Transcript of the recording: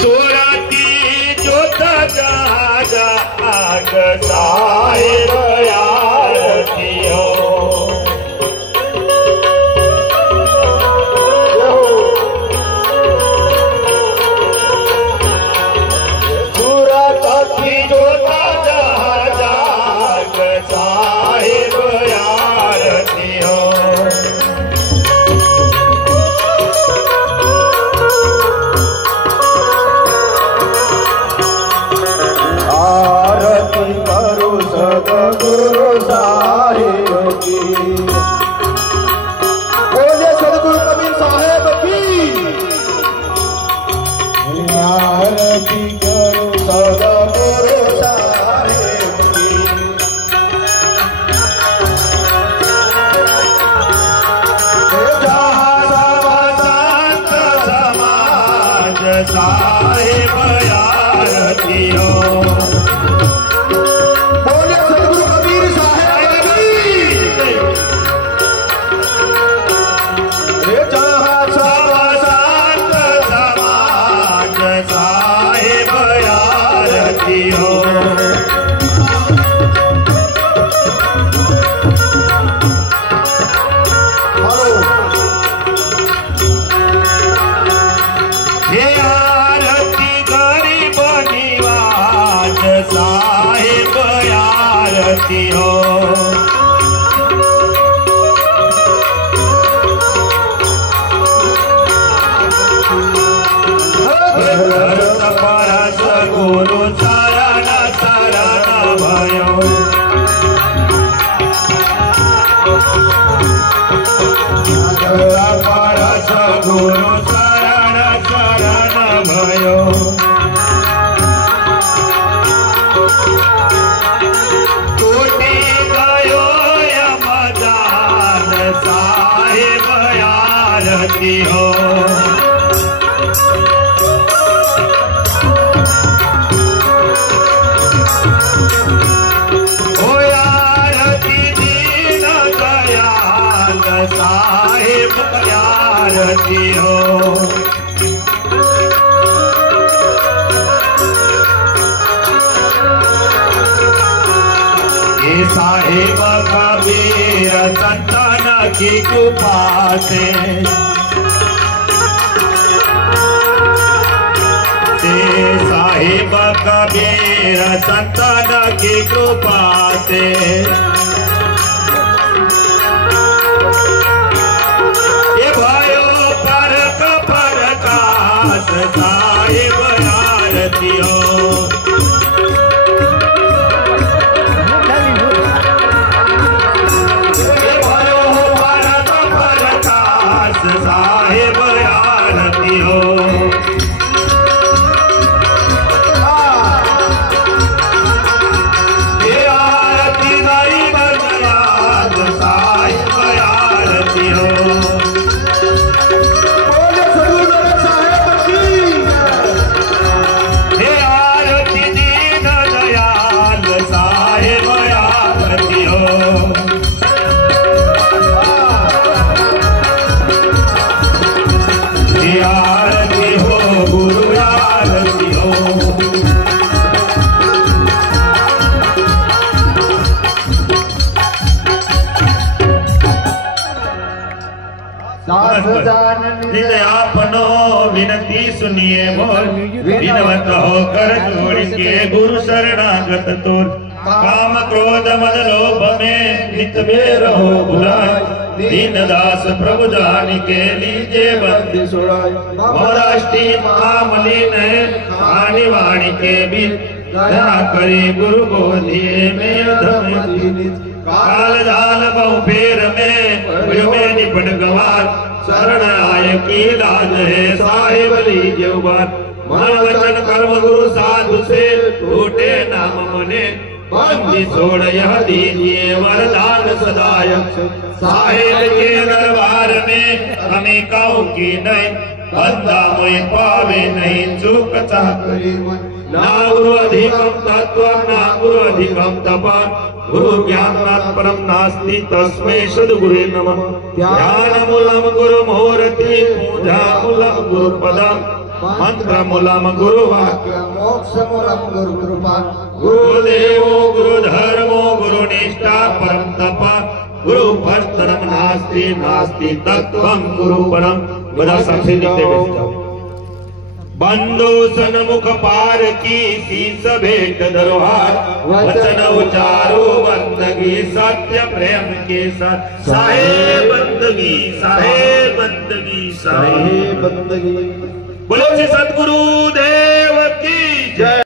सुरती जोत जाग साहेब आरती हो। सुरती जोत जाग साहेब आरती हो। आरती करो सदगुरु साहेब की। बोले सदगुरु कबीर साहेब की। आरती करो सदगुरु साहेब की। जहाँ सब संत समाज साहेब आरती हो। साहेब आरती हो। परस गुरु शरण शरण भयो। परस गुरु शरण शरण भयो। साहेब आरती हो। ओ आरती दीन दयाल साहेब आरती हो। साहेब कबीर संतान की कृपा से साहेब कबीर संतान की कृपा से ये भयो परक परकाश साहेब आरती हो। साहेब आरती हो। ये आरती गई बरसात साहेब आरती हो। बोले सदगुरु साहेब की। ये आरती दीन दयाल साहेब आरती हो। आरती हो गुरु आरती हो। आपनो विनती सुनिए बोल। विनवत होकर जोड़ के गुरु शरणागत तोर। काम क्रोध मद लोभ में नित में रहो बुलाए। दीन दास प्रभु जान के लीजे बंदी सुनाए। मोराष्टी महामलिन वाणी वाणी के बिन दया करे गुरु बोधिए में अधम काल जाल बहु फेर में निपट गवार। शरण आय की लाज है साहेब लीजे उबार। मन वचन कर्म गुरु साधु से टूटे नाम मने। बंदी छोड़ यह दीजिए वरदान सदायक। साहेब के दरबार में हमें काऊ की नहीं। बंदा मोहि पावे नहीं चूक चाकरी मन। ना गुरु अधिकम तत्व ना गुरु अधिकम तपा। गुरु ज्ञानात् परम नास्ति तस्मै सद्गुरुवे नमः। ध्यान मूलम गुरु मुहूर्ति पूजा मूलम गुरु पदम। मंत्र मूलम गुरु वाक्य मोक्ष मूलम गुरु कृपा गुरुदेवो गुरुधर्मो गुरुनिष्ठा परम तप गुरु परम नास्ति नास्ति तत्वं गुरु परम। बड़ा सबसे नीचे बैठ जाओ। बंदो सन्मुख पार की शीस भेंट दरबार वचन उचारो बंदगी सत्य प्रेम के साथ साहे बंदगी साहे बंदगी साहे बंदगी। बोलो श्री सद्गुरु देव की जय।